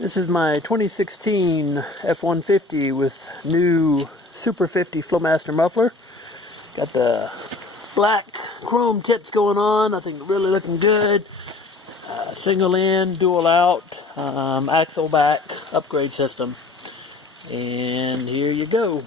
This is my 2016 F150 with new Super 50 Flowmaster muffler. Got the black chrome tips going on. I think really looking good. Single in, dual out, axle back upgrade system. And here you go.